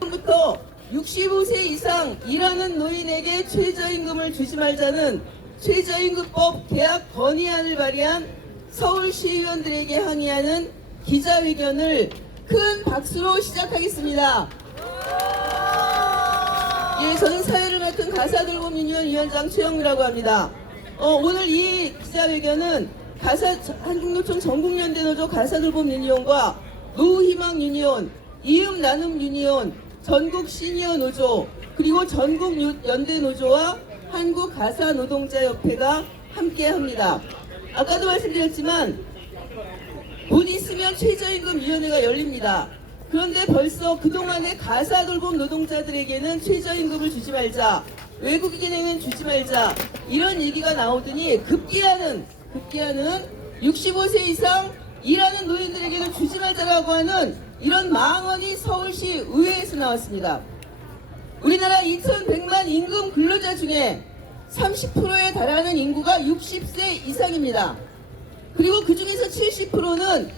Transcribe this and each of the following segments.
부터 65세 이상 일하는 노인에게 최저임금을 주지 말자는 최저임금법 개혁 건의안을 발의한 서울시의원들에게 항의하는 기자회견을 큰 박수로 시작하겠습니다. 예, 저는 사회를 맡은 가사돌봄 유니온 위원장 최영미라고 합니다. 오늘 이 기자회견은 한국노총 전국연대노조 가사돌봄 유니온과 노후희망 유니온, 이음나눔 유니온, 전국 시니어 노조, 그리고 전국 연대 노조와 한국 가사 노동자협회가 함께합니다. 아까도 말씀드렸지만 곧 있으면 최저임금위원회가 열립니다. 그런데 벌써 그동안의 가사 돌봄 노동자들에게는 최저임금을 주지 말자, 외국인에게는 주지 말자 이런 얘기가 나오더니 급기야는 65세 이상 일하는 노인들에게는 주지 말자라고 하는 이런 망언이 서울시 의회에서 나왔습니다. 우리나라 2100만 임금 근로자 중에 30%에 달하는 인구가 60세 이상입니다. 그리고 그 중에서 70%는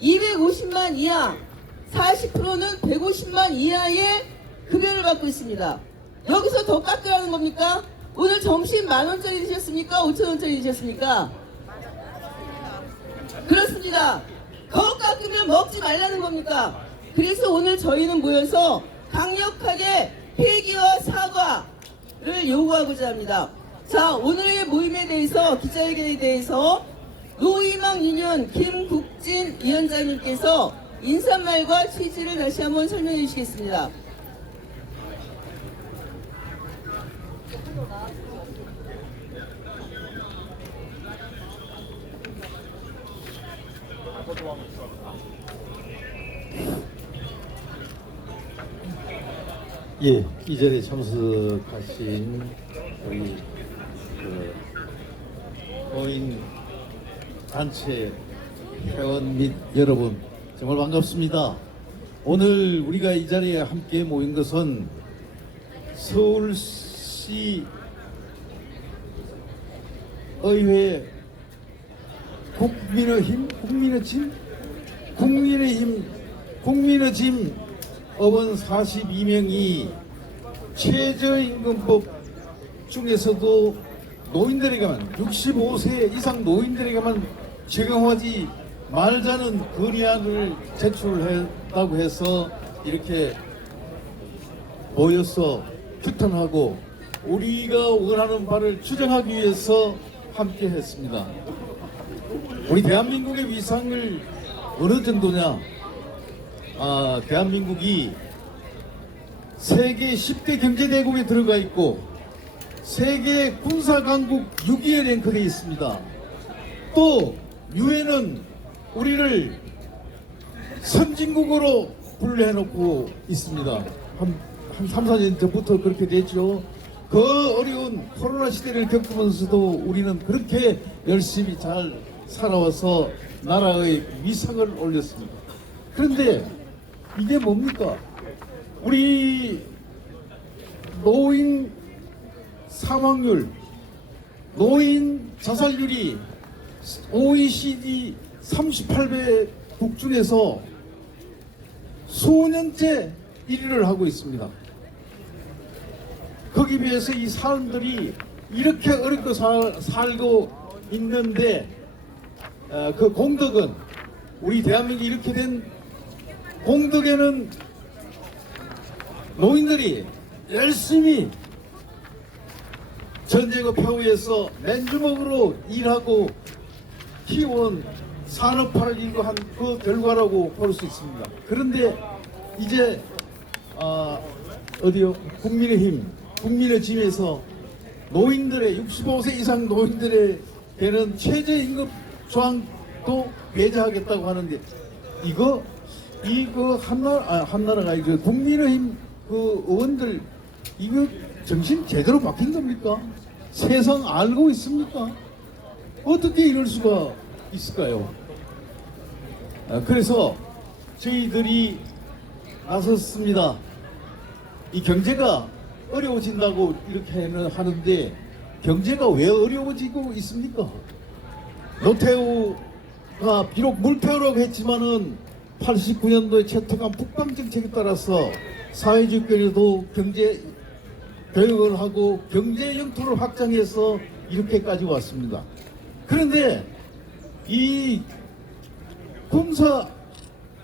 250만 이하, 40%는 150만 이하의 급여를 받고 있습니다. 여기서 더 깎으라는 겁니까? 오늘 점심 10,000원짜리 드셨습니까? 5,000원짜리 드셨습니까? 그렇습니다. 더 깎으면 먹지 말라는 겁니까? 그래서 오늘 저희는 모여서 강력하게 폐기와 사과를 요구하고자 합니다. 자, 오늘의 모임에 대해서, 기자회견에 대해서 노희망 유니온 김국진 위원장님께서 인사말과 취지를 다시 한번 설명해 주시겠습니다. 예, 이 자리에 참석하신 우리 노인 단체 회원 및 여러분 정말 반갑습니다. 오늘 우리가 이 자리에 함께 모인 것은 서울시 의회 국민의힘 업원 42명이 최저임금법 중에서도 노인들에게만 65세 이상 노인들에게만 적용하지 말자는 건의안을 제출했다고 해서 이렇게 모여서 규탄하고 우리가 원하는 바를 주장하기 위해서 함께 했습니다. 우리 대한민국의 위상을 어느 정도냐? 대한민국이 세계 10대 경제대국에 들어가 있고 세계 군사강국 6위에 랭크되어 있습니다. 또 유엔은 우리를 선진국으로 분류해놓고 있습니다. 한 3, 4년 전부터 그렇게 됐죠. 그 어려운 코로나 시대를 겪으면서도 우리는 그렇게 열심히 잘 살아와서 나라의 위상을 올렸습니다. 그런데 이게 뭡니까? 우리 노인 사망률, 노인 자살률이 OECD 38개국 중에서 수년째 1위를 하고 있습니다. 거기에 비해서 이 사람들이 이렇게 어렵게 살고 있는데 그 공덕은 우리 대한민국이 이렇게 된 공덕에는 노인들이 열심히 전쟁의 표위에서 맨주먹으로 일하고 키워온 산업화를 일구한 그 결과라고 볼 수 있습니다. 그런데 이제 어디요? 국민의힘에서 노인들의 65세 이상 노인들에게는 최저임금 조항도 배제하겠다고 하는데 이거 한나라가 이제 국민의힘 그 의원들 이거 정신 제대로 박힌 겁니까? 세상 알고 있습니까? 어떻게 이럴 수가 있을까요? 그래서 저희들이 나섰습니다. 이 경제가 어려워진다고 이렇게 하는데 경제가 왜 어려워지고 있습니까? 노태우가 비록 물태우라고 했지만은 89년도에 최토감 북방 정책에 따라서 사회주의권에도 경제 교육을 하고 경제 영토를 확장해서 이렇게까지 왔습니다. 그런데 이 군사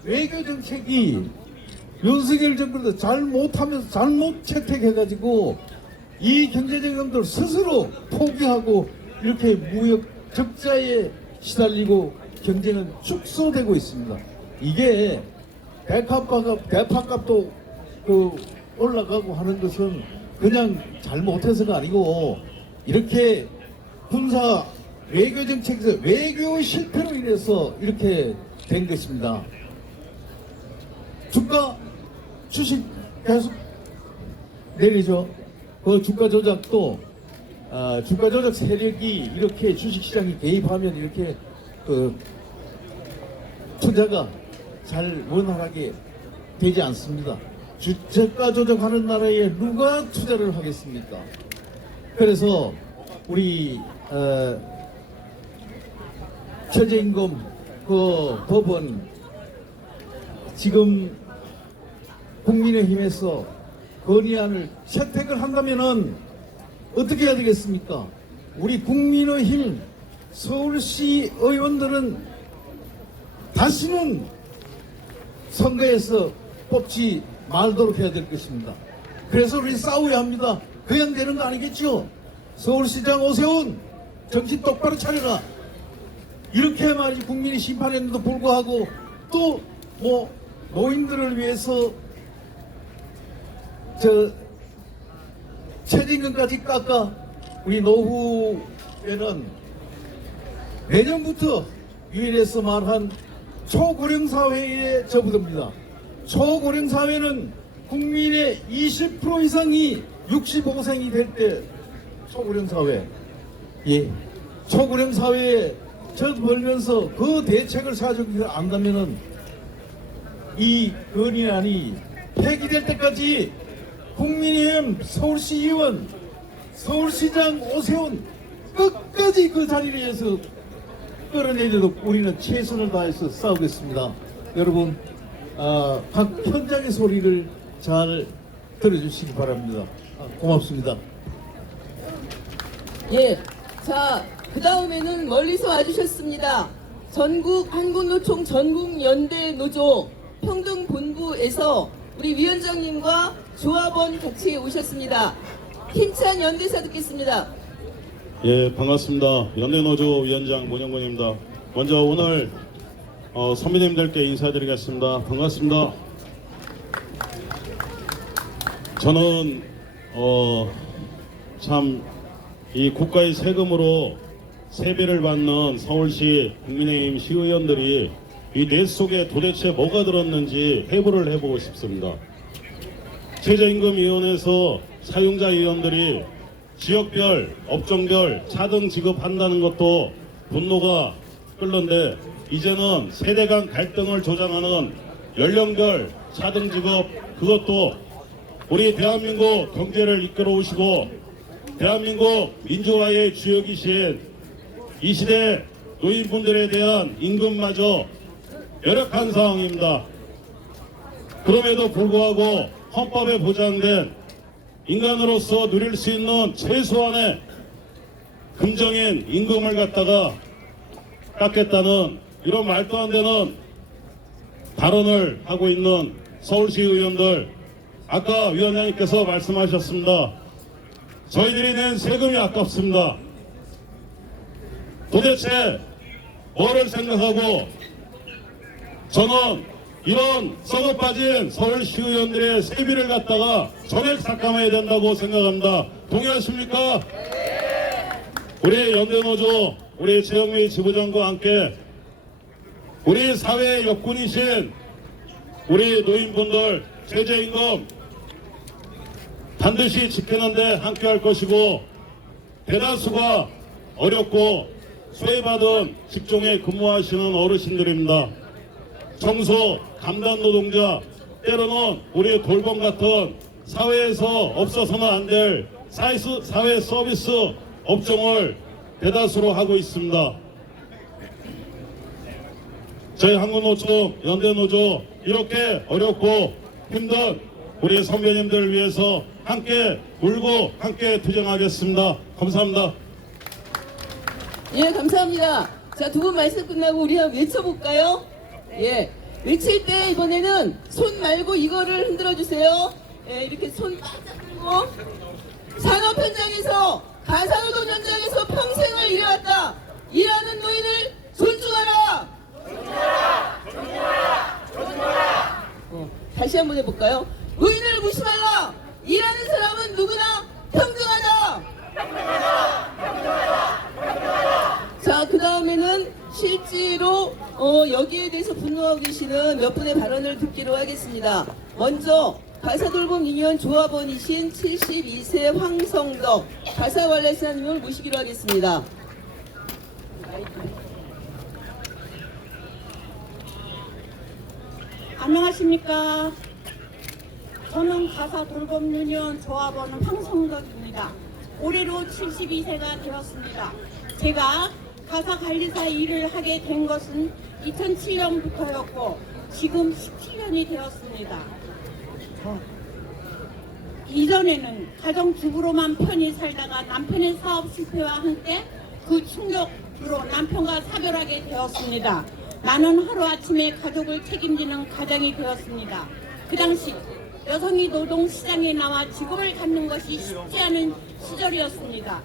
외교 정책이 윤석열 정부도 잘못하면서 잘못 채택해가지고 이 경제적 영토를 스스로 포기하고 이렇게 무역 적자에 시달리고 경제는 축소되고 있습니다. 이게 대파값도 올라가고 하는 것은 그냥 잘못해서가 아니고 이렇게 군사 외교 정책에서 외교 실패로 인해서 이렇게 된 것입니다. 주식 계속 내리죠. 그 주가 조작도 주가 조작 세력이 이렇게 주식시장에 개입하면 이렇게 투자가 잘 원활하게 되지 않습니다. 주가 조작하는 나라에 누가 투자를 하겠습니까? 그래서 우리 최저임금 그 법은 지금 국민의힘에서 건의안을 채택을 한다면은 어떻게 해야 되겠습니까? 우리 국민의힘 서울시 의원들은 다시는 선거에서 뽑지 말도록 해야 될 것입니다. 그래서 우리 싸워야 합니다. 그냥 되는 거 아니겠죠? 서울시장 오세훈 정신 똑바로 차려라. 이렇게 말이 국민이 심판했는데도 불구하고 또 뭐 노인들을 위해서 최저임금까지 깎아 우리 노후에는 내년부터 유엔에서 말한 초고령사회에 접어듭니다. 초고령사회는 국민의 20% 이상이 65세이 될 때 초고령사회, 예, 초고령사회에 접어들면서 그 대책을 사주지 않다면은 이 건의안이 폐기될 때까지 국민의힘 서울시의원, 서울시장 오세훈 끝까지 그 자리에서 끌어내도록 우리는 최선을 다해서 싸우겠습니다. 여러분, 각 현장의 소리를 잘 들어주시기 바랍니다. 고맙습니다. 예, 자, 그 다음에는 멀리서 와주셨습니다. 전국 한국노총 전국연대노조 평등본부에서 우리 위원장님과 조합원 같이 오셨습니다. 힘찬 연대사 듣겠습니다. 예, 반갑습니다. 연대노조 위원장 문영권입니다. 먼저 오늘 선배님들께 인사드리겠습니다. 반갑습니다. 저는 참 이 국가의 세금으로 세배를 받는 서울시 국민의힘 시의원들이 이 뇌 속에 도대체 뭐가 들었는지 해부를 해보고 싶습니다. 최저임금위원회에서 사용자 의원들이 지역별, 업종별 차등 지급한다는 것도 분노가 끓는데 이제는 세대 간 갈등을 조장하는 연령별 차등 지급 그것도 우리 대한민국 경제를 이끌어 오시고 대한민국 민주화의 주역이신 이 시대 노인분들에 대한 임금마저 열악한 상황입니다. 그럼에도 불구하고 헌법에 보장된 인간으로서 누릴 수 있는 최소한의 금정인 임금을 갖다가 깎겠다는 이런 말도 안 되는 발언을 하고 있는 서울시 의원들, 아까 위원장님께서 말씀하셨습니다. 저희들이 낸 세금이 아깝습니다. 도대체 뭐를 생각하고 저는 이런 썩어 빠진 서울시 의원들의 세비를 갖다가 전액 삭감해야 된다고 생각합니다. 동의하십니까? 우리 연대노조, 우리 최영미 지부장과 함께 우리 사회의 역군이신 우리 노인분들 최저임금 반드시 지키는데 함께할 것이고 대다수가 어렵고 소외받은 직종에 근무하시는 어르신들입니다. 청소, 감단 노동자, 때로는 우리 돌봄 같은 사회에서 없어서는 안 될 사회 서비스 업종을 대다수로 하고 있습니다. 저희 한국노총, 연대노조 이렇게 어렵고 힘든 우리 선배님들 위해서 함께 울고 함께 투쟁하겠습니다. 감사합니다. 예, 감사합니다. 자, 두 분 말씀 끝나고 우리 한번 외쳐볼까요? 예, 외칠 때 이번에는 손 말고 이거를 흔들어 주세요. 예, 이렇게 손 바짝 들고 산업 현장에서 가사노동 현장에서 평생을 일해왔다. 일하는 노인을 존중하라. 다시 한번 해볼까요? 노인을 무시 말라. 일하는 사람은 누구나 평등하다. 자, 그 다음에는 실제로 여기에 대해서 분노하고 계시는 몇 분의 발언을 듣기로 하겠습니다. 먼저 가사돌봄 유니언 조합원이신 72세 황성덕 가사관리사님을 모시기로 하겠습니다. 안녕하십니까. 저는 가사돌봄 유니언 조합원 황성덕입니다. 올해로 72세가 되었습니다. 제가 가사관리사 일을 하게 된 것은 2007년부터였고 지금 17년이 되었습니다. 이전에는 가정주부로만 편히 살다가 남편의 사업 실패와 함께 그 충격으로 남편과 사별하게 되었습니다. 나는 하루아침에 가족을 책임지는 가장이 되었습니다. 그 당시 여성이 노동시장에 나와 직업을 갖는 것이 쉽지 않은 시절이었습니다.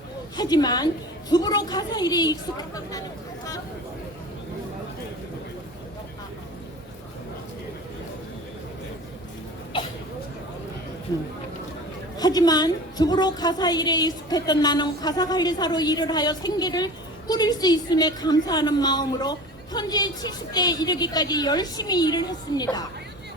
하지만 주부로 가사 일에 익숙했던 나는 가사관리사로 일을 하여 생계를 꾸릴 수 있음에 감사하는 마음으로 현재 70대에 이르기까지 열심히 일을 했습니다.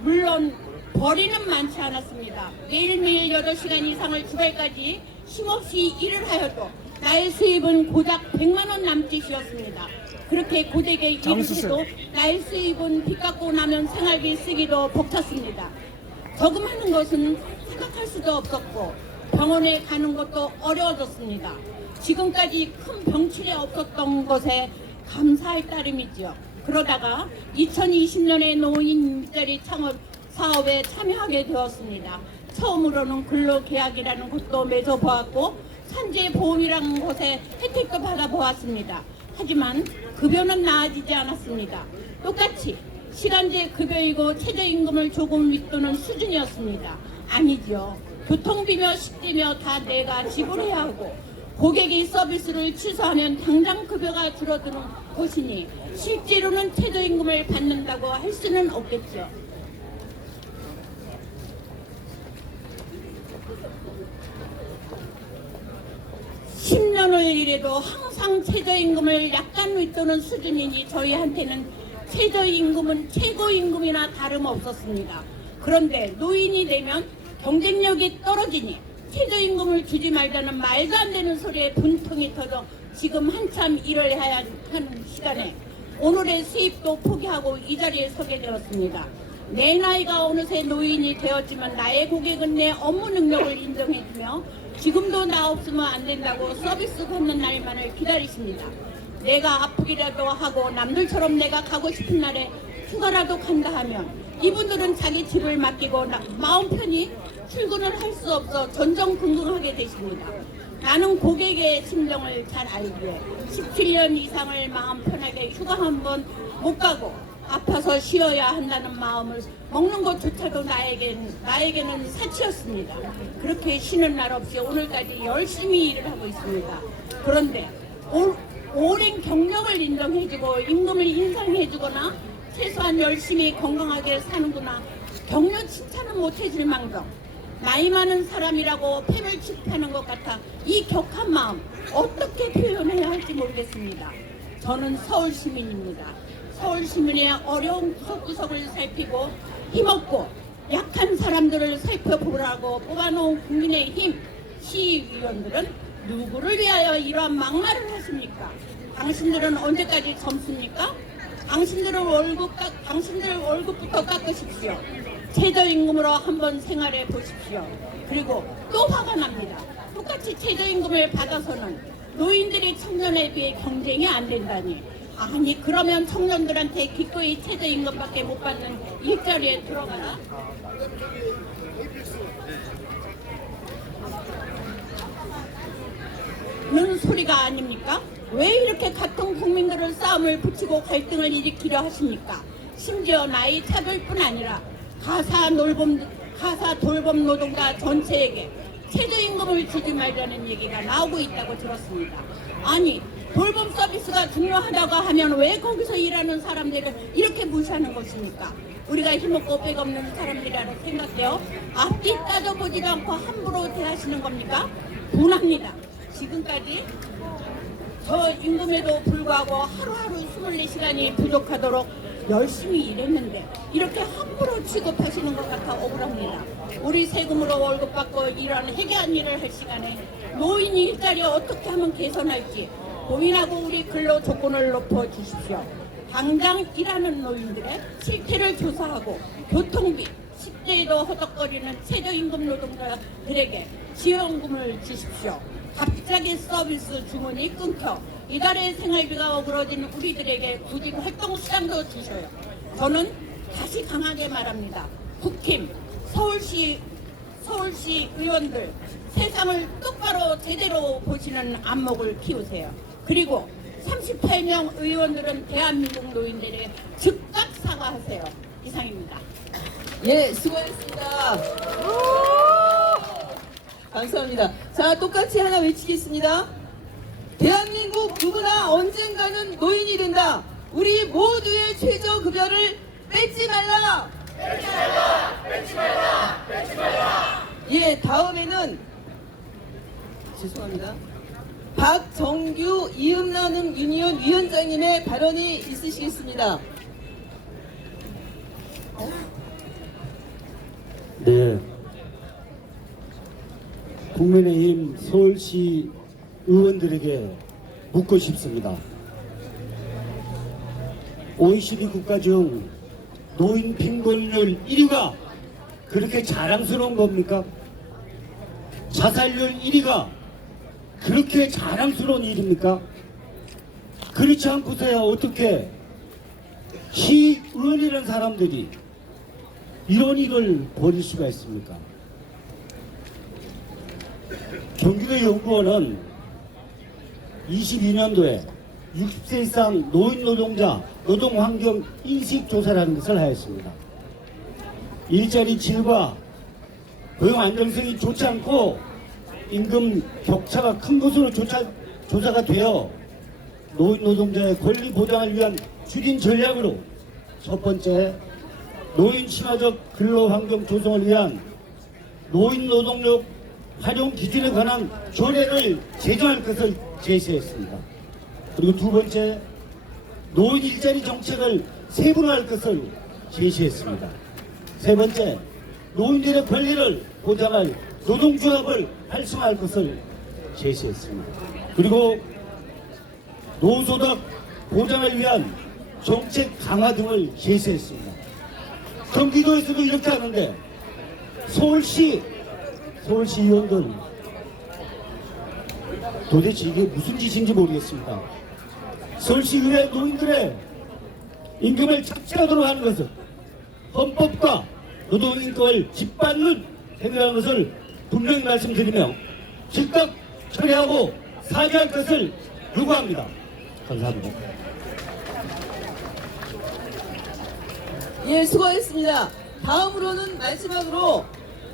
물론 벌이는 많지 않았습니다. 매일매일 8시간 이상을 주말까지 쉼없이 일을 하여도 나의 수입은 고작 100만 원 남짓이었습니다. 그렇게 고되게 일을 해도 나의 수입은 빚 갚고 나면 생활비 쓰기도 벅찼습니다. 저금하는 것은 생각할 수도 없었고 병원에 가는 것도 어려워졌습니다. 지금까지 큰 병치레 없었던 것에 감사할 따름이죠. 그러다가 2020년에 노인 일자리 창업 사업에 참여하게 되었습니다. 처음으로는 근로계약이라는 것도 맺어보았고 산재보험이라는 것에 혜택도 받아보았습니다. 하지만 급여는 나아지지 않았습니다. 똑같이 시간제 급여이고 최저임금을 조금 윗도는 수준이었습니다. 아니죠. 교통비며 식비며 다 내가 지불해야 하고 고객이 서비스를 취소하면 당장 급여가 줄어드는 것이니 실제로는 최저임금을 받는다고 할 수는 없겠죠. (10년을) 일해도 항상 최저임금을 약간 윗도는 수준이니 저희한테는 최저임금은 최고임금이나 다름없었습니다. 그런데 노인이 되면 경쟁력이 떨어지니 최저임금을 주지 말자는 말도 안 되는 소리에 분통이 터져 지금 한참 일을 해야 하는 시간에 오늘의 수입도 포기하고 이 자리에 서게 되었습니다. 내 나이가 어느새 노인이 되었지만 나의 고객은 내 업무 능력을 인정해주며 지금도 나 없으면 안 된다고 서비스 받는 날만을 기다리십니다. 내가 아프기라도 하고 남들처럼 내가 가고 싶은 날에 휴가라도 간다 하면 이분들은 자기 집을 맡기고 마음 편히 출근을 할 수 없어 전전긍긍하게 되십니다. 나는 고객의 심정을 잘 알기에 17년 이상을 마음 편하게 휴가 한 번 못 가고 아파서 쉬어야 한다는 마음을 먹는 것조차도 나에게는 사치였습니다. 그렇게 쉬는 날 없이 오늘까지 열심히 일을 하고 있습니다. 그런데 오랜 경력을 인정해주고 임금을 인상해주거나 최소한 열심히 건강하게 사는구나 격려 칭찬은 못해줄 망정 나이 많은 사람이라고 폐를 취급하는 것 같아 이 격한 마음 어떻게 표현해야 할지 모르겠습니다. 저는 서울 시민입니다. 서울 시민의 어려운 구석구석을 살피고 힘없고 약한 사람들을 살펴보라고 뽑아놓은 국민의힘 시의원들은 누구를 위하여 이러한 막말을 하십니까? 당신들은 언제까지 젊습니까? 당신들 월급부터 깎으십시오. 최저임금으로 한번 생활해 보십시오. 그리고 또 화가 납니다. 똑같이 최저임금을 받아서는 노인들이 청년에 비해 경쟁이 안 된다니. 아니 그러면 청년들한테 기꺼이 최저임금밖에 못 받는 일자리에 들어가라? 소리가 아닙니까? 왜 이렇게 같은 국민들을 싸움을 붙이고 갈등을 일으키려 하십니까? 심지어 나이 차별뿐 아니라 가사 돌봄 노동자 전체에게 최저임금을 주지 말자는 얘기가 나오고 있다고 들었습니다. 아니, 돌봄 서비스가 중요하다고 하면 왜 거기서 일하는 사람들을 이렇게 무시하는 것입니까? 우리가 힘없고 백 없는 사람들이라고 생각해요. 앞뒤 따져보지도 않고 함부로 대하시는 겁니까? 분합니다. 지금까지 저 임금에도 불구하고 하루하루 24시간이 부족하도록 열심히 일했는데 이렇게 함부로 취급하시는 것 같아 억울합니다. 우리 세금으로 월급 받고 이런 해괴한 일을 할 시간에 노인 일자리 어떻게 하면 개선할지 고민하고 우리 근로 조건을 높여주십시오. 당장 일하는 노인들의 실태를 조사하고 교통비, 10대에도 허덕거리는 최저임금 노동자들에게 지원금을 주십시오. 갑자기 서비스 주문이 끊겨 이달의 생활비가 어그러진 우리들에게 구직 활동 수당도 주셔요. 저는 다시 강하게 말합니다. 국힘, 서울시 의원들 세상을 똑바로 제대로 보시는 안목을 키우세요. 그리고 38명 의원들은 대한민국 노인들에게 즉각 사과하세요. 이상입니다. 예, 수고하셨습니다. 감사합니다. 자, 똑같이 하나 외치겠습니다. 대한민국 누구나 언젠가는 노인이 된다. 우리 모두의 최저급여를 뺏지 말라. 뺏지 말라. 뺏지 말라. 뺏지 말라. 예, 다음에는 죄송합니다. 박정규 이음나눔 유니온 위원장님의 발언이 있으시겠습니다. 네. 국민의힘 서울시 의원들에게 묻고 싶습니다. OECD 국가 중 노인 빈곤율 1위가 그렇게 자랑스러운 겁니까? 자살률 1위가 그렇게 자랑스러운 일입니까? 그렇지 않고서야 어떻게 시의원이라는 사람들이 이런 일을 벌일 수가 있습니까? 경기도 연구원은 22년도에 60세 이상 노인 노동자 노동환경 인식조사라는 것을 하였습니다. 일자리 질과 고용 안정성이 좋지 않고 임금 격차가 큰 것으로 조사가 되어 노인 노동자의 권리 보장을 위한 추진 전략으로 첫 번째, 노인 친화적 근로환경 조성을 위한 노인 노동력 활용 기준에 관한 조례를 제정할 것을 제시했습니다. 그리고 두 번째, 노인 일자리 정책을 세분화할 것을 제시했습니다. 세 번째, 노인들의 권리를 보장할 노동조합을 활성화할 것을 제시했습니다. 그리고 노소득 보장을 위한 정책 강화 등을 제시했습니다. 경기도에서도 이렇게 하는데 서울시 의원들 도대체 이게 무슨 짓인지 모르겠습니다. 서울시의회 노인들의 임금을 착취하도록 하는 것은 헌법과 노동인권을 짓밟는 행위라는 것을 분명히 말씀드리며 즉각 처리하고 사죄할 것을 요구합니다. 감사합니다. 예, 수고하셨습니다. 다음으로는 마지막으로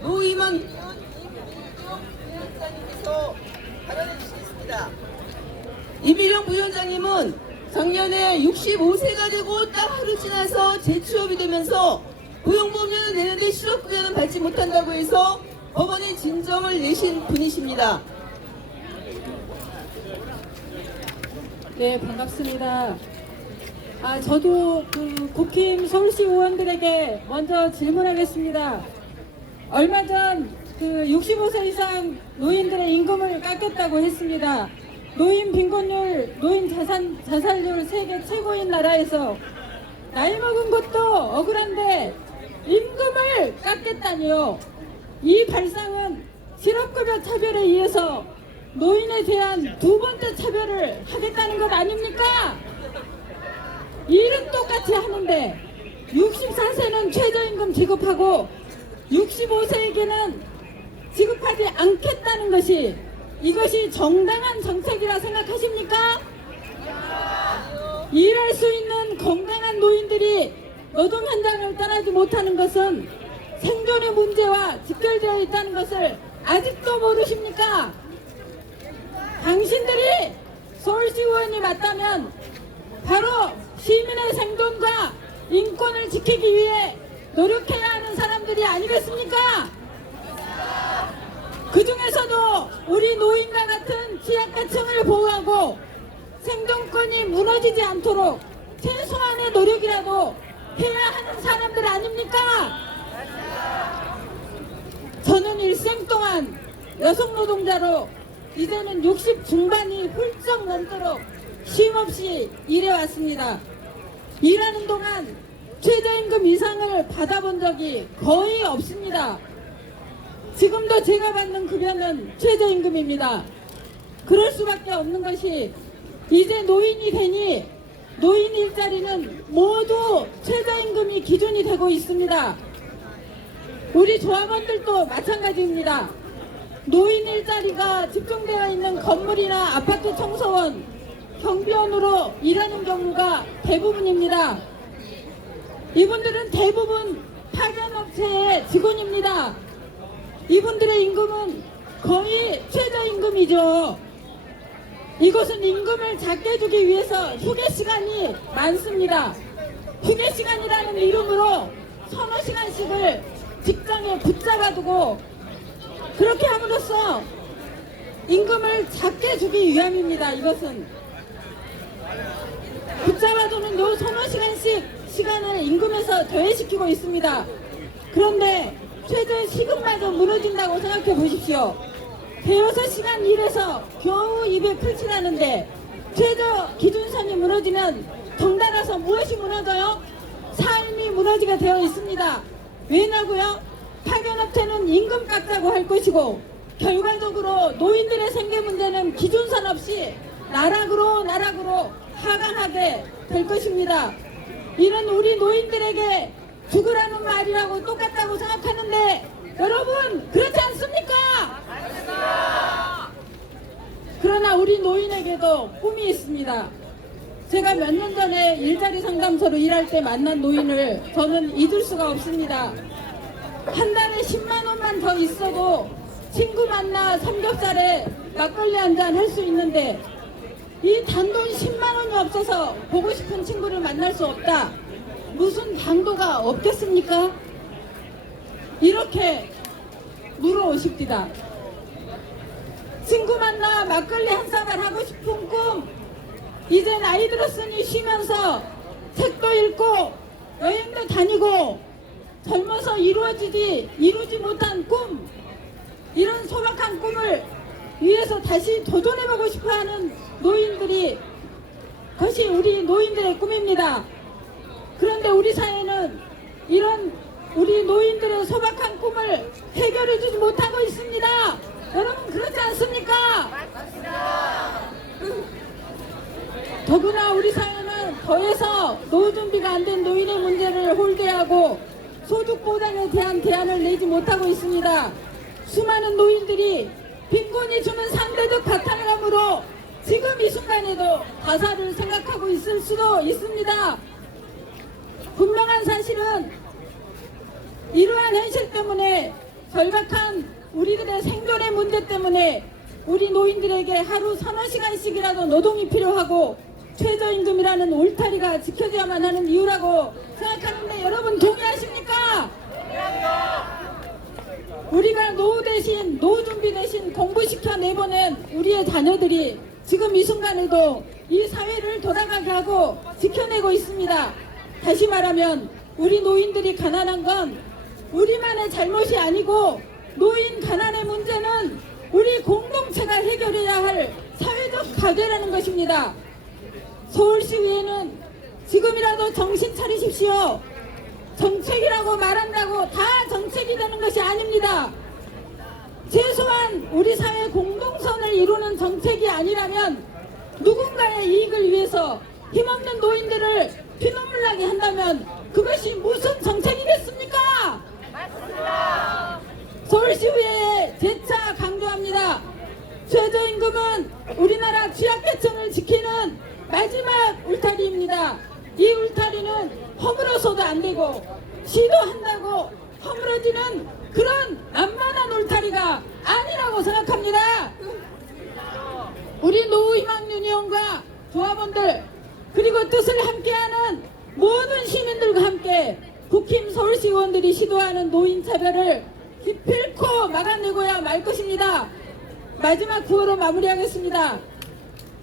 노임원 부위원장님께서 발언해 주시겠습니다. 이비령 부위원장님은 작년에 65세가 되고 딱 하루 지나서 재취업이 되면서 고용보험료는 내는데 실업급여는 받지 못한다고 해서 법원에 진정을 내신 분이십니다. 네, 반갑습니다. 저도 국힘 서울시 의원들에게 먼저 질문하겠습니다. 얼마 전 65세 이상 노인들의 임금을 깎겠다고 했습니다. 노인 빈곤율, 노인 자살률 세계 최고인 나라에서 나이 먹은 것도 억울한데 임금을 깎겠다니요. 이 발상은 실업급여 차별에 의해서 노인에 대한 두 번째 차별을 하겠다는 것 아닙니까? 일은 똑같이 하는데 64세는 최저임금 지급하고 65세에게는 지급하지 않겠다는 것이 이것이 정당한 정책이라 생각하십니까? 일할 수 있는 건강한 노인들이 노동 현장을 떠나지 못하는 것은 생존의 문제와 직결되어 있다는 것을 아직도 모르십니까? 당신들이 서울시 의원이 맞다면 바로 시민의 생존과 인권을 지키기 위해 노력해야 하는 사람들이 아니겠습니까? 그 중에서도 우리 노인과 같은 취약계층을 보호하고 생존권이 무너지지 않도록 최소한의 노력이라도 해야 하는 사람들 아닙니까? 저는 일생 동안 여성 노동자로 이제는 60 중반이 훌쩍 넘도록 쉼없이 일해왔습니다. 일하는 동안 최저임금 이상을 받아본 적이 거의 없습니다. 지금도 제가 받는 급여는 최저임금입니다. 그럴 수밖에 없는 것이 이제 노인이 되니 노인 일자리는 모두 최저임금이 기준이 되고 있습니다. 우리 조합원들도 마찬가지입니다. 노인 일자리가 집중되어 있는 건물이나 아파트 청소원, 경비원으로 일하는 경우가 대부분입니다. 이분들은 대부분 파견업체의 직원입니다. 이분들의 임금은 거의 최저임금이죠. 이것은 임금을 작게 주기 위해서 휴게 시간이 많습니다. 휴게 시간이라는 이름으로 서너 시간씩을 직장에 붙잡아두고 그렇게 함으로써 임금을 작게 주기 위함입니다. 이것은 붙잡아두는 요 서너 시간씩 시간을 임금에서 제외시키고 있습니다. 그런데 최저 시급마저 무너진다고 생각해 보십시오. 대여섯 시간 일해서 겨우 입에 풀칠하는데 최저 기준선이 무너지면 덩달아서 무엇이 무너져요? 삶이 무너지게 되어 있습니다. 왜냐고요? 파견업체는 임금 깎자고 할 것이고 결과적으로 노인들의 생계 문제는 기준선 없이 나락으로 하강하게 될 것입니다. 이는 우리 노인들에게 죽으라는 말이라고 똑같다고 생각하는데 여러분 그렇지 않습니까? 그러나 우리 노인에게도 꿈이 있습니다. 제가 몇 년 전에 일자리 상담소로 일할 때 만난 노인을 저는 잊을 수가 없습니다. 한 달에 10만 원만 더 있어도 친구 만나 삼겹살에 막걸리 한잔 할 수 있는데 이 단돈 10만 원이 없어서 보고 싶은 친구를 만날 수 없다. 무슨 당도가 없겠습니까? 이렇게 물어오십니다. 친구 만나 막걸리 한 사발 하고 싶은 꿈, 이제 나이 들었으니 쉬면서 책도 읽고 여행도 다니고 젊어서 이루지 못한 꿈, 이런 소박한 꿈을 위해서 다시 도전해보고 싶어하는 노인들이 그것이 우리 노인들의 꿈입니다. 그런데 우리 사회는 이런 우리 노인들의 소박한 꿈을 해결해주지 못하고 있습니다. 여러분 그렇지 않습니까? 더구나 우리 사회는 더해서 노후 준비가 안 된 노인의 문제를 홀대하고 소득 보장에 대한 대안을 내지 못하고 있습니다. 수많은 노인들이 빈곤이 주는 상대적 바탕감으로 지금 이 순간에도 자살을 생각하고 있을 수도 있습니다. 분명한 사실은 이러한 현실 때문에 절박한 우리들의 생존의 문제 때문에 우리 노인들에게 하루 서너 시간씩이라도 노동이 필요하고 최저임금이라는 울타리가 지켜져야만 하는 이유라고 생각하는데 여러분 동의하십니까? 우리가 노후 준비 대신 공부시켜 내보낸 우리의 자녀들이 지금 이 순간에도 이 사회를 돌아가게 하고 지켜내고 있습니다. 다시 말하면 우리 노인들이 가난한 건 우리만의 잘못이 아니고 노인 가난의 문제는 우리 공동체가 해결해야 할 사회적 과제라는 것입니다. 서울시의회는 지금이라도 정신 차리십시오. 정책이라고 말한다고 다 정책이 되는 것이 아닙니다. 최소한 우리 사회 공동선을 이루는 정책이 아니라면 누군가의 이익을 위해서 힘없는 노인들을 피눈물 나게 한다면 그것이 무슨 정책이겠습니까? 맞습니다. 서울시의회에 재차 강조합니다. 최저임금은 우리나라 취약계층을 지키는 마지막 울타리입니다. 이 울타리는 허물어서도 안 되고 시도한다고 허물어지는 그런 만만한 울타리가 아니라고 생각합니다. 우리 노후희망유니온과 조합원들 그리고 뜻을 함께하는 모든 시민들과 함께 국힘 서울시 의원들이 시도하는 노인차별을 기필코 막아내고야 말 것입니다. 마지막 구호로 마무리하겠습니다.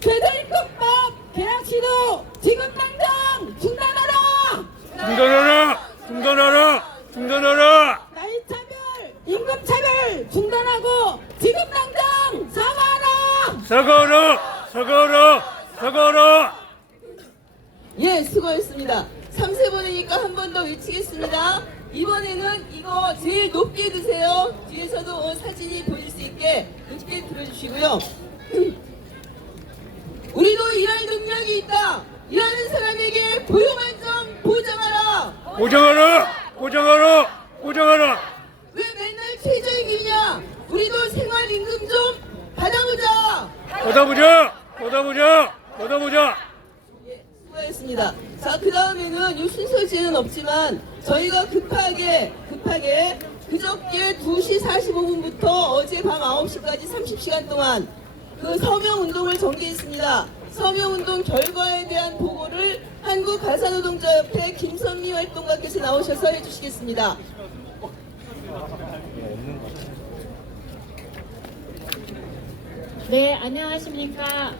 최저임금법 개혁 시도 지금 당장 중단하라! 중단하라! 중단하라! 중단하라! 나이차별, 임금차별 중단하고 지금 당장 사과하라! 사과하라! 사과하라! 사과하라! 예, 수고했습니다. 3세번이니까 한 번 더 외치겠습니다. 이번에는 이거 제일 높게 드세요. 뒤에서도 사진이 보일 수 있게 높게 들어주시고요. 우리도 일할 능력이 있다. 일하는 사람에게 고용안정 보장하라. 보장하라! 보장하라! 보장하라! 왜 맨날 최저임금이냐? 우리도 생활임금 좀 받아보자. 받아보자! 받아보자! 받아보자! 예, 수고하셨습니다. 자, 그 다음에는 이 순서지는 없지만 저희가 급하게 그저께 2시 45분부터 어제 밤 9시까지 30시간 동안 그 서명운동을 전개했습니다. 서명운동 결과에 대한 보고를 한국가사노동자협회 김선미 활동가께서 나오셔서 해주시겠습니다. 네, 안녕하십니까.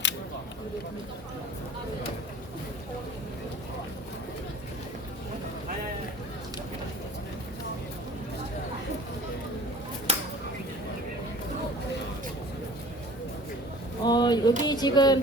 여기 지금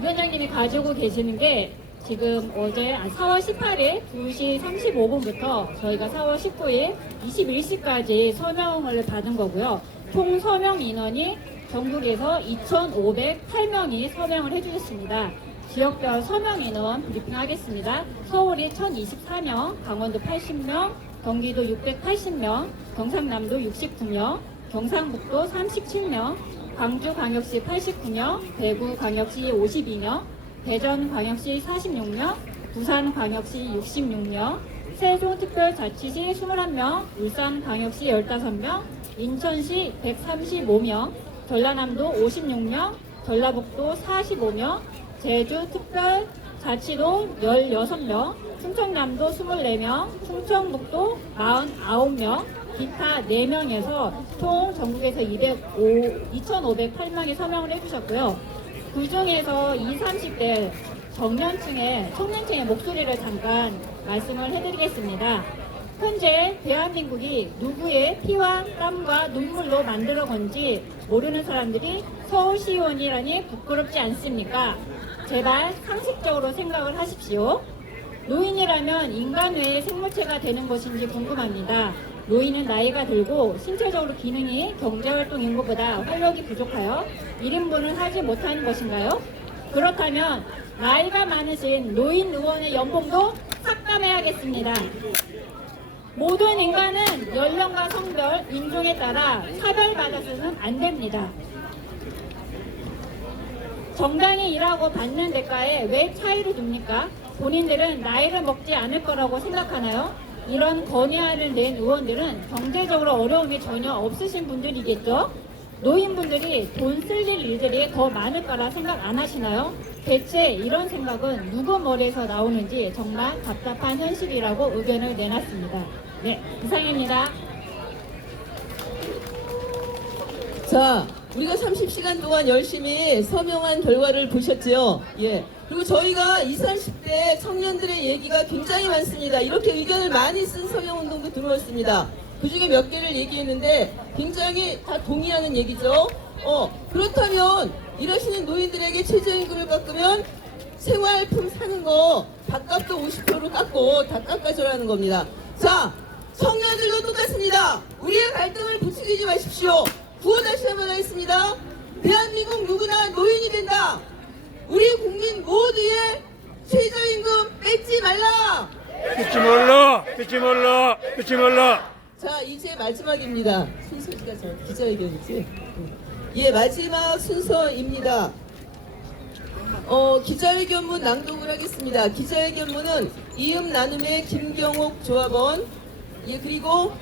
위원장님이 가지고 계시는 게 지금 어제 4월 18일 2시 35분부터 저희가 4월 19일 21시까지 서명을 받은 거고요. 총 서명 인원이 전국에서 2,508명이 서명을 해주셨습니다. 지역별 서명 인원 브리핑하겠습니다. 서울이 1,024명, 강원도 80명, 경기도 680명, 경상남도 69명, 경상북도 37명, 광주광역시 89명, 대구광역시 52명, 대전광역시 46명, 부산광역시 66명, 세종특별자치시 21명, 울산광역시 15명, 인천시 135명, 전라남도 56명, 전라북도 45명, 제주특별자치도 16명, 충청남도 24명, 충청북도 49명, 기타 4명에서 총 전국에서 2,508명이 서명을 해주셨고요. 그 중에서 20, 30대 청년층의 목소리를 잠깐 말씀을 해드리겠습니다. 현재 대한민국이 누구의 피와 땀과 눈물로 만들어 건지 모르는 사람들이 서울시의원이라니 부끄럽지 않습니까? 제발 상식적으로 생각을 하십시오. 노인이라면 인간 외의 생물체가 되는 것인지 궁금합니다. 노인은 나이가 들고 신체적으로 기능이 경제활동 인구보다 활력이 부족하여 1인분을 하지 못하는 것인가요? 그렇다면 나이가 많으신 노인 의원의 연봉도 삭감해야겠습니다. 모든 인간은 연령과 성별, 인종에 따라 차별받아서는 안 됩니다. 정당히 일하고 받는 대가에 왜 차이를 둡니까? 본인들은 나이를 먹지 않을 거라고 생각하나요? 이런 건의안을 낸 의원들은 경제적으로 어려움이 전혀 없으신 분들이겠죠? 노인분들이 돈 쓸 일들이 더 많을 거라 생각 안 하시나요? 대체 이런 생각은 누구 머리에서 나오는지 정말 답답한 현실이라고 의견을 내놨습니다. 네, 이상입니다. 자, 우리가 30시간 동안 열심히 서명한 결과를 보셨죠? 예. 그리고 저희가 20, 30대 청년들의 얘기가 굉장히 많습니다. 이렇게 의견을 많이 쓴 서명운동도 들어왔습니다. 그 중에 몇 개를 얘기했는데 굉장히 다 동의하는 얘기죠. 그렇다면 이러시는 노인들에게 최저임금을 깎으면 생활품 사는 거 밥값도 50%로 깎고 다 깎아줘라는 겁니다. 자, 청년들도 똑같습니다. 우리의 갈등을 부추기지 마십시오. 구호 다시 한번 하겠습니다. 대한민국 누구나 노인이 된다. 우리 국민 모두의 최저임금 뺏지 말라. 뺏지 말라! 뺏지 말라! 뺏지 말라! 자, 이제 마지막입니다. 순서지가 저 기자회견이지. 예, 마지막 순서입니다. 기자회견문 낭독을 하겠습니다. 기자회견문은 이음 나눔의 김경옥 조합원, 예, 그리고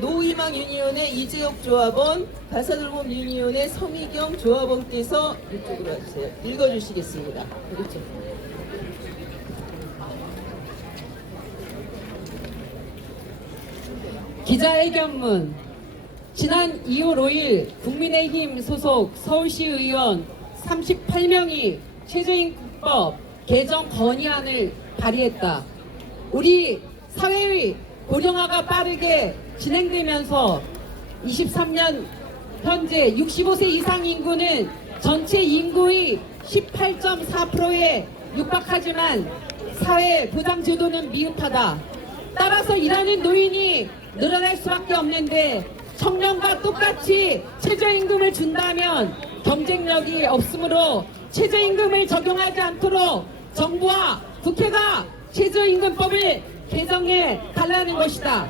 노희망 유니온의 이재혁 조합원, 가사돌봄 유니온의 성희경 조합원께서 이쪽으로 와주세요. 읽어주시겠습니다. 그렇죠. 기자회견문. 지난 2월 5일 국민의힘 소속 서울시 의원 38명이 최저임금법 개정 건의안을 발의했다. 우리 사회의 고령화가 빠르게 진행되면서 23년 현재 65세 이상 인구는 전체 인구의 18.4%에 육박하지만 사회 보장 제도는 미흡하다. 따라서 일하는 노인이 늘어날 수밖에 없는데 청년과 똑같이 최저임금을 준다면 경쟁력이 없으므로 최저임금을 적용하지 않도록 정부와 국회가 최저임금법을 개정해 달라는 것이다.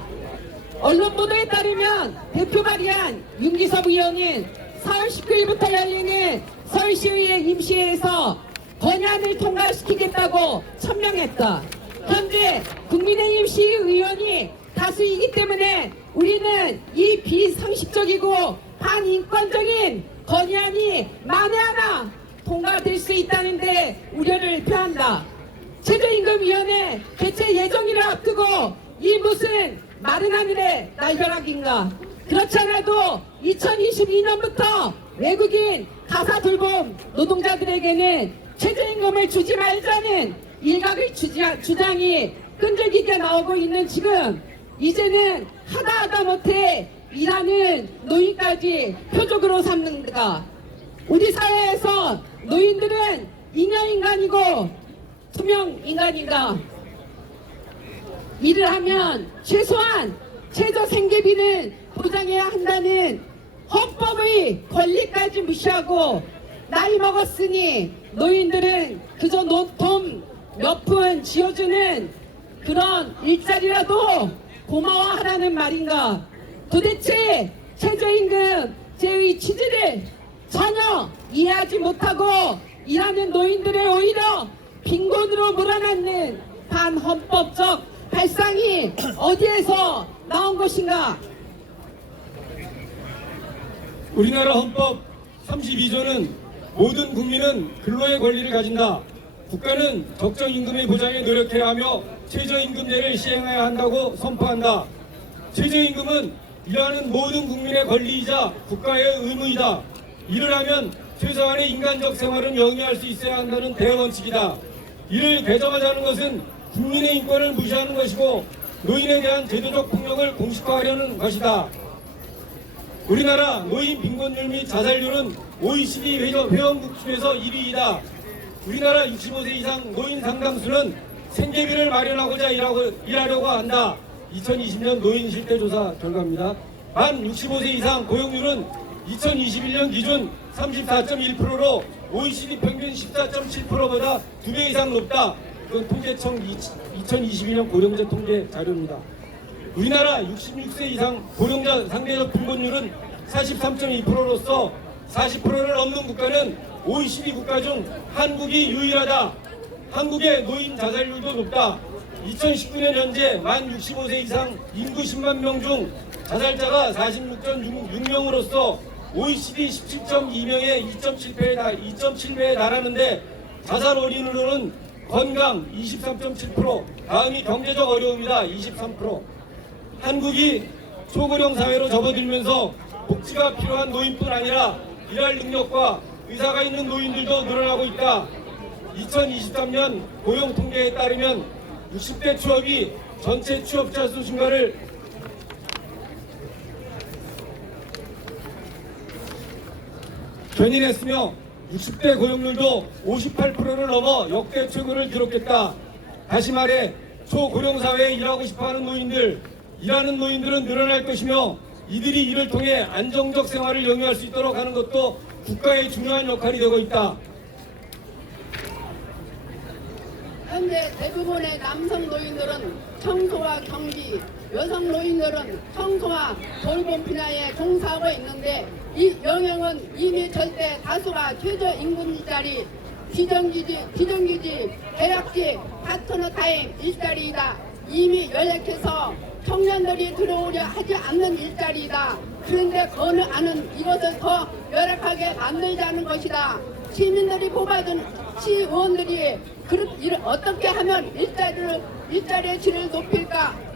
언론 보도에 따르면 대표 발의한 윤기섭 의원은 4월 19일부터 열리는 서울시의회 임시회에서 건의안을 통과시키겠다고 천명했다. 현재 국민의힘 시의원이 다수이기 때문에 우리는 이 비상식적이고 반인권적인 건의안이 만에 하나 통과될 수 있다는데 우려를 표한다. 최저임금위원회 개최 예정일을 앞두고 이 무슨 마른 하늘의 날벼락인가. 그렇지 않아도 2022년부터 외국인 가사 돌봄 노동자들에게는 최저임금을 주지 말자는 일각의 주장이 끈질기게 나오고 있는 지금 이제는 하다 못해 일하는 노인까지 표적으로 삼는다. 우리 사회에서 노인들은 잉여인간이고 투명인간인가. 일을 하면 최소한 최저 생계비는 보장해야 한다는 헌법의 권리까지 무시하고 나이 먹었으니 노인들은 그저 돈 몇 푼 지어주는 그런 일자리라도 고마워하라는 말인가. 도대체 최저임금 제의 취지를 전혀 이해하지 못하고 일하는 노인들을 오히려 빈곤으로 몰아넣는 반헌법적 발상이 어디에서 나온 것인가. 우리나라 헌법 32조는 모든 국민은 근로의 권리를 가진다. 국가는 적정 임금의 보장에 노력해야 하며 최저임금제를 시행해야 한다고 선포한다. 최저임금은 일하는 모든 국민의 권리이자 국가의 의무이다. 일을 하면 최소한의 인간적 생활은 영위할 수 있어야 한다는 대원칙이다. 이를 개정하자는 것은 국민의 인권을 무시하는 것이고 노인에 대한 제도적 폭력을 공식화하려는 것이다. 우리나라 노인 빈곤율 및 자살률은 OECD 회원국 중에서 1위이다. 우리나라 65세 이상 노인 상당수는 생계비를 마련하고자 일하려고 한다. 2020년 노인 실태조사 결과입니다. 만 65세 이상 고용률은 2021년 기준 34.1%로 OECD 평균 14.7%보다 2배 이상 높다. 이건 통계청 2022년 고령자 통계 자료입니다. 우리나라 66세 이상 고령자 상대적 빈곤율은 43.2%로서 40%를 넘는 국가는 OECD 국가 중 한국이 유일하다. 한국의 노인 자살률도 높다. 2019년 현재 만 65세 이상 인구 10만 명 중 자살자가 46.6명으로서 OECD 17.2명의 2.7배에 달하는데 자살 원인으로는 건강 23.7%, 다음이 경제적 어려움이다 23%. 한국이 초고령 사회로 접어들면서 복지가 필요한 노인뿐 아니라 일할 능력과 의사가 있는 노인들도 늘어나고 있다. 2023년 고용 통계에 따르면 60대 취업이 전체 취업자 수 증가를 견인했으며 60대 고용률도 58%를 넘어 역대 최고를 기록했다. 다시 말해 초고령 사회에 일하고 싶어하는 노인들, 일하는 노인들은 늘어날 것이며 이들이 이를 통해 안정적 생활을 영위할 수 있도록 하는 것도 국가의 중요한 역할이 되고 있다. 현재 대부분의 남성 노인들은 청소와 경비, 여성 노인들은 청소와 돌봄 분야에 종사하고 있는데 이 영향은 이미 절대 다수가 최저임금 일자리, 비정규직, 계약직, 파트너타임 일자리이다. 이미 연락해서 청년들이 들어오려 하지 않는 일자리이다. 그런데 건의안은 이것을 더 열악하게 만들자는 것이다. 시민들이 뽑아준 시의원들이 어떻게 하면 일자리의 질을 높일까?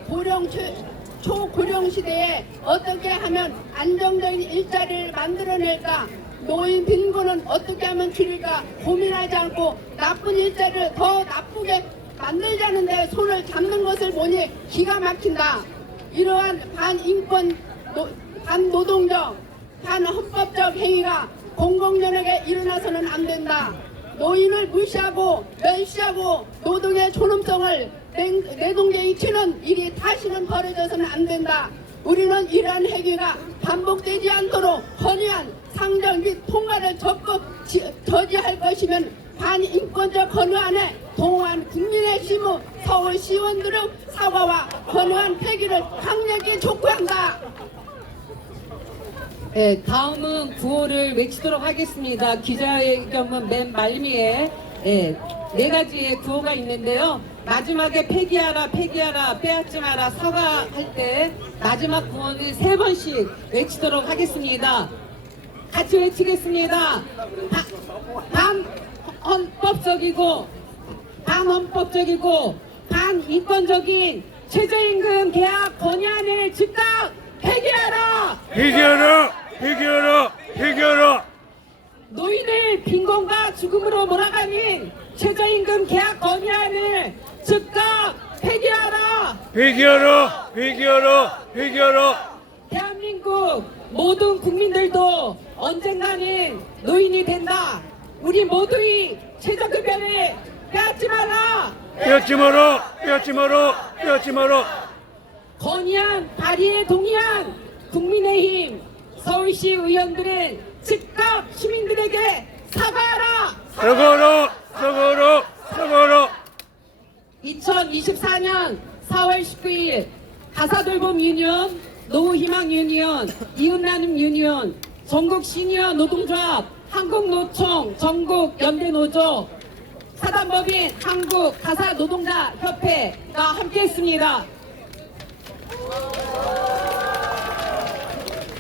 초고령 시대에 어떻게 하면 안정적인 일자리를 만들어낼까? 노인 빈곤은 어떻게 하면 줄일까? 고민하지 않고 나쁜 일자리를 더 나쁘게 만들자는 데 손을 잡는 것을 보니 기가 막힌다. 이러한 반인권, 반노동적, 반헌법적 행위가 공공연하게 일어나서는 안 된다. 노인을 무시하고 멸시하고 노동의 존엄성을 내동댕이 치는 일이 다시는 벌어져서는 안 된다. 우리는 이러한 행위가 반복되지 않도록 건의안 상정 및 통과를 적극 저지할 것이면 반인권적 건의안에 동원 국민의 심의 서울시의원들의 사과와 건의안 폐기를 강력히 촉구한다. 네, 다음은 구호를 외치도록 하겠습니다. 기자회견문 맨 말미에 네 가지의 구호가 있는데요. 마지막에 폐기하라, 빼앗지 마라, 사과할 때 마지막 구호는 3번씩 외치도록 하겠습니다. 같이 외치겠습니다. 반헌법적이고 반인권적인 최저임금 계약 건의안을 즉각 폐기하라! 폐기하라! 노인을 빈곤과 죽음으로 몰아가는 최저임금 계약 건의안을 즉각 폐기하라! 폐기하라! 대한민국 모든 국민들도 언젠가는 노인이 된다. 우리 모두의 최저급여를 빼앗지 마라. 빼앗지 마라! 건의안 발의에 동의한 국민의힘 서울시 의원들은 즉각 시민들에게 사과하라. 2024년 4월 19일 가사돌봄 유니언, 노후희망 유니언, 이웃나눔 유니언, 전국 시니어 노동조합, 한국노총, 전국 연대노조, 사단법인 한국가사노동자협회가 함께했습니다.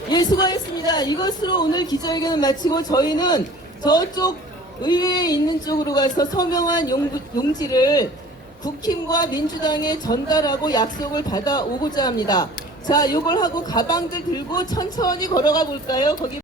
예, 수고하셨습니다. 이것으로 오늘 기자회견을 마치고 저희는 저쪽 의회에 있는 쪽으로 가서 서명한 용지를 국힘과 민주당에 전달하고 약속을 받아오고자 합니다. 자, 요걸 하고 가방들 들고 천천히 걸어가 볼까요? 거기